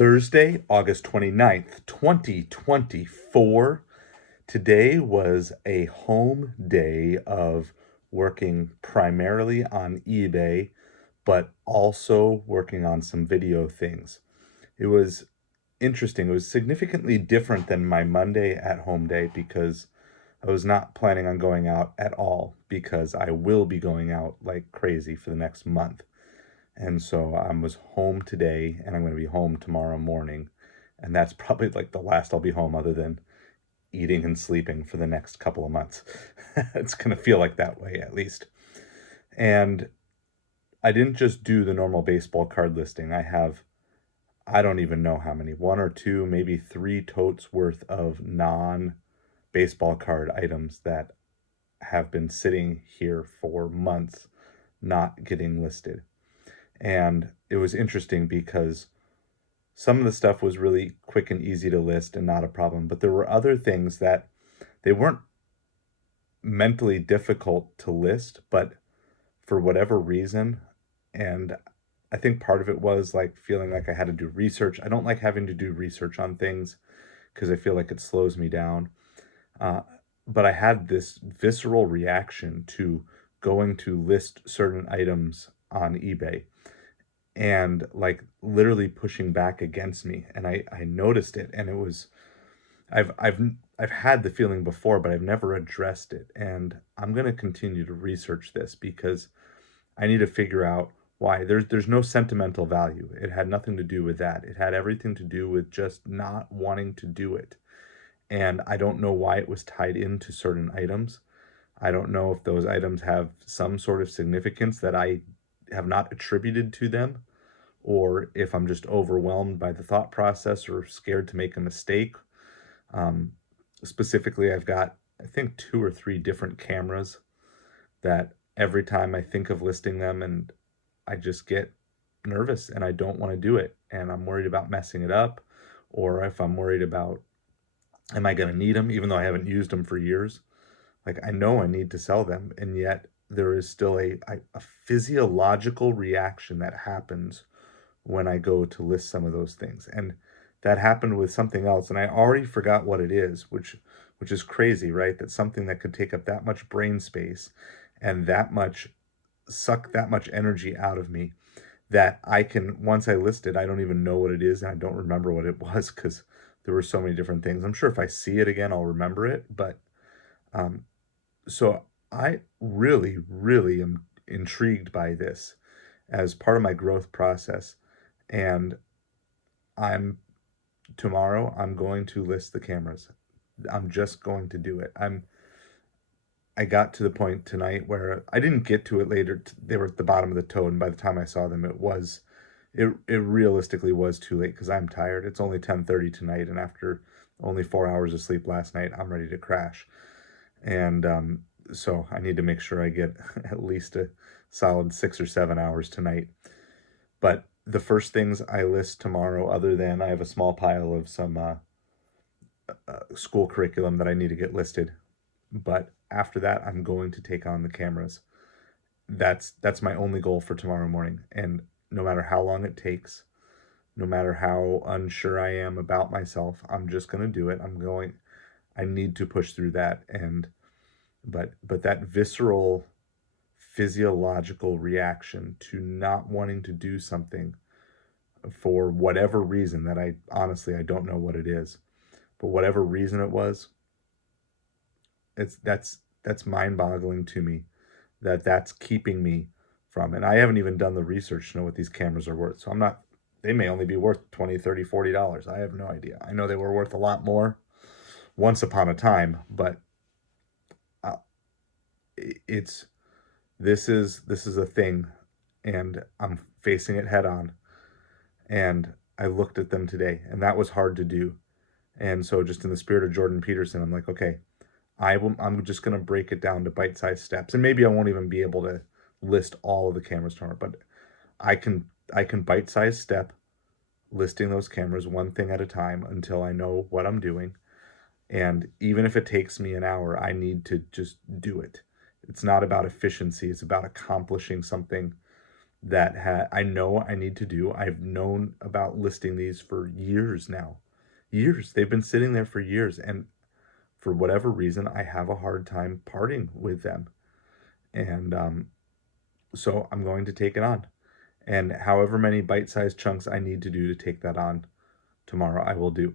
Thursday, August 29th, 2024. Today was a home day of working primarily on eBay, but also working on some video things. It was interesting. It was significantly different than my Monday at home day because I was not planning on going out at all because I will be going out like crazy for the next month. And so I was home today and I'm going to be home tomorrow morning. And that's probably like the last I'll be home other than eating and sleeping for the next couple of months. It's going to feel like that way at least. And I didn't just do the normal baseball card listing. I don't even know how many, one or two, maybe three totes worth of non-baseball card items that have been sitting here for months not getting listed. And it was interesting because some of the stuff was really quick and easy to list and not a problem, but there were other things that they weren't mentally difficult to list, but for whatever reason, and I think part of it was like feeling like I had to do research. I don't like having to do research on things because I feel like it slows me down. But I had this visceral reaction to going to list certain items on eBay and like literally pushing back against me. And I noticed it, and it was I've had the feeling before, but I've never addressed it. And I'm gonna continue to research this because I need to figure out why. There's no sentimental value. It had nothing to do with that. It had everything to do with just not wanting to do it. And I don't know why it was tied into certain items. I don't know if those items have some sort of significance that I have not attributed to them, or if I'm just overwhelmed by the thought process or scared to make a mistake. Um, Specifically, I've got, I think, two or three different cameras that every time I think of listing them, and I just get nervous and I don't want to do it. And I'm worried about messing it up, or if I'm worried about, am I going to need them, even though I haven't used them for years? Like, I know I need to sell them, and yet there is still a physiological reaction that happens when I go to list some of those things. And that happened with something else, and I already forgot what it is, which is crazy, right? That something that could take up that much brain space and that much suck that much energy out of me, that I can, once I list it, I don't even know what it is, and I don't remember what it was because there were so many different things. I'm sure if I see it again, I'll remember it, but um, so I really, really am intrigued by this as part of my growth process. And I'm tomorrow, I'm going to list the cameras. I'm just going to do it. I got to the point tonight where I didn't get to it later. They were at the bottom of the tote, and by the time I saw them, it realistically was too late because I'm tired. It's only 10:30 tonight, and after only 4 hours of sleep last night, I'm ready to crash. And so I need to make sure I get at least a solid 6 or 7 hours tonight. But the first things I list tomorrow, other than I have a small pile of some school curriculum that I need to get listed. But after that, I'm going to take on the cameras. That's my only goal for tomorrow morning. And no matter how long it takes, no matter how unsure I am about myself, I'm just going to do it. I need to push through that. And but that visceral physiological reaction to not wanting to do something for whatever reason that I honestly I don't know what it is, but whatever reason it was, that's mind-boggling to me that's keeping me from. And I haven't even done the research to know what these cameras are worth. So I'm not, they may only be worth 20, 30, $40. I have no idea. I know they were worth a lot more once upon a time, but uh, it's this is a thing, and I'm facing it head on. And I looked at them today, and that was hard to do. And so, just in the spirit of Jordan Peterson, I'm like, okay, I'm just going to break it down to bite-sized steps. And maybe I won't even be able to list all of the cameras tomorrow, but I can bite-sized step listing those cameras one thing at a time until I know what I'm doing. And even if it takes me an hour, I need to just do it. It's not about efficiency, it's about accomplishing something that I know I need to do. I've known about listing these for years now. Years. They've been sitting there for years. And for whatever reason, I have a hard time parting with them. And so I'm going to take it on. And however many bite-sized chunks I need to do to take that on tomorrow, I will do.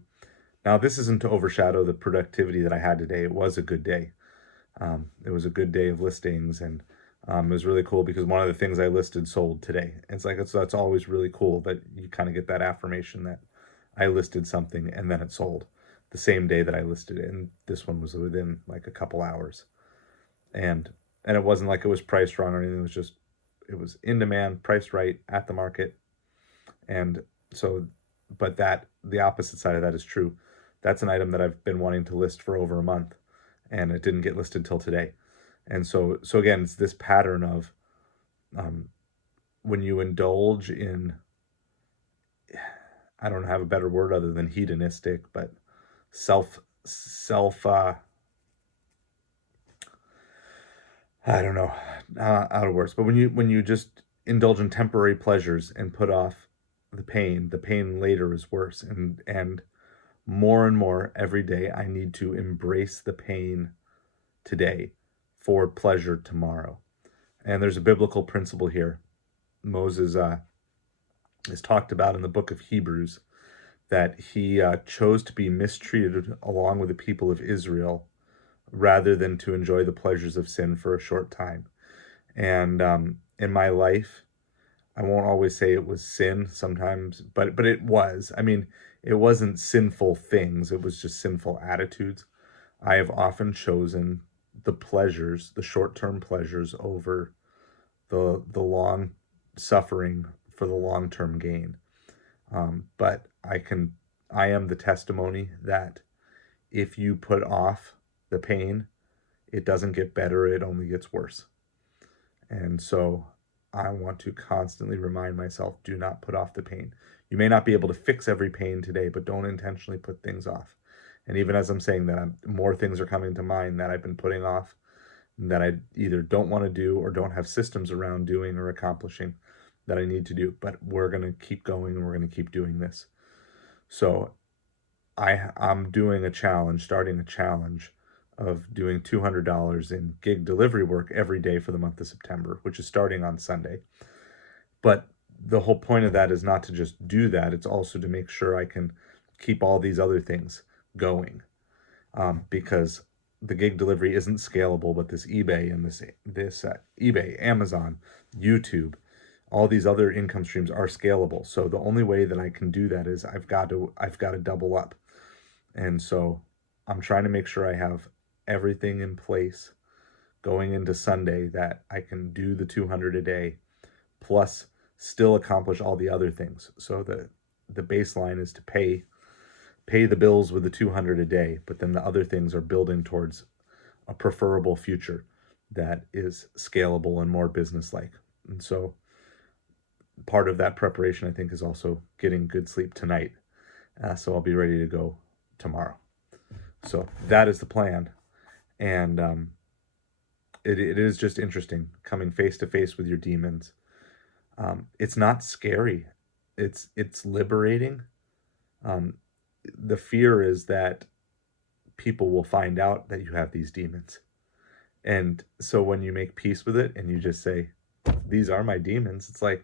Now, this isn't to overshadow the productivity that I had today. It was a good day. It was a good day of listings, and it was really cool because one of the things I listed sold today. It's like that's always really cool that you kind of get that affirmation that I listed something and then it sold the same day that I listed it. And this one was within like a couple hours, and it wasn't like it was priced wrong or anything. It was in demand, priced right at the market, and so. But that the opposite side of that is true. That's an item that I've been wanting to list for over a month, and it didn't get listed till today. And so again, it's this pattern of when you indulge in, I don't have a better word other than hedonistic, but self I don't know, out of words. But when you just indulge in temporary pleasures and put off the pain later is worse. And more every day, I need to embrace the pain today for pleasure tomorrow. And there's a biblical principle here. Moses is talked about in the book of Hebrews that he chose to be mistreated along with the people of Israel rather than to enjoy the pleasures of sin for a short time. And in my life, I won't always say it was sin sometimes, but it was. I mean, it wasn't sinful things. It was just sinful attitudes. I have often chosen the pleasures, the short-term pleasures over the long suffering for the long-term gain. But I am the testimony that if you put off the pain, it doesn't get better, it only gets worse. And so I want to constantly remind myself, do not put off the pain. You may not be able to fix every pain today, but don't intentionally put things off. And even as I'm saying that, more things are coming to mind that I've been putting off that I either don't want to do or don't have systems around doing or accomplishing that I need to do. But we're going to keep going and we're going to keep doing this. So I'm doing a challenge, starting a challenge of doing $200 in gig delivery work every day for the month of September, which is starting on Sunday. But the whole point of that is not to just do that. It's also to make sure I can keep all these other things going, because the gig delivery isn't scalable, but this eBay and this eBay, Amazon, YouTube, all these other income streams are scalable. So the only way that I can do that is I've got to double up. And so I'm trying to make sure I have everything in place going into Sunday that I can do the 200 a day, plus still accomplish all the other things. So the baseline is to pay the bills with the 200 a day, but then the other things are building towards a preferable future that is scalable and more business-like. And so part of that preparation, I think, is also getting good sleep tonight. So I'll be ready to go tomorrow. So that is the plan. And it is just interesting coming face to face with your demons. It's not scary. It's liberating. The fear is that people will find out that you have these demons. And so when you make peace with it and you just say, these are my demons, it's like,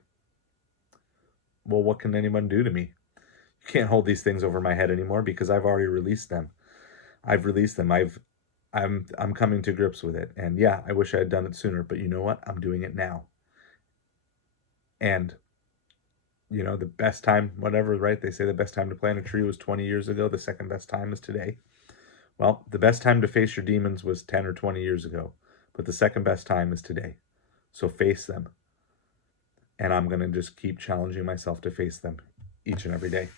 well, what can anyone do to me? You can't hold these things over my head anymore because I've already released them. I've released them. I'm coming to grips with it. And yeah, I wish I had done it sooner, but you know what? I'm doing it now. And the best time, whatever, right? They say the best time to plant a tree was 20 years ago. The second best time is today. Well, the best time to face your demons was 10 or 20 years ago, but the second best time is today. So face them. And I'm going to just keep challenging myself to face them each and every day.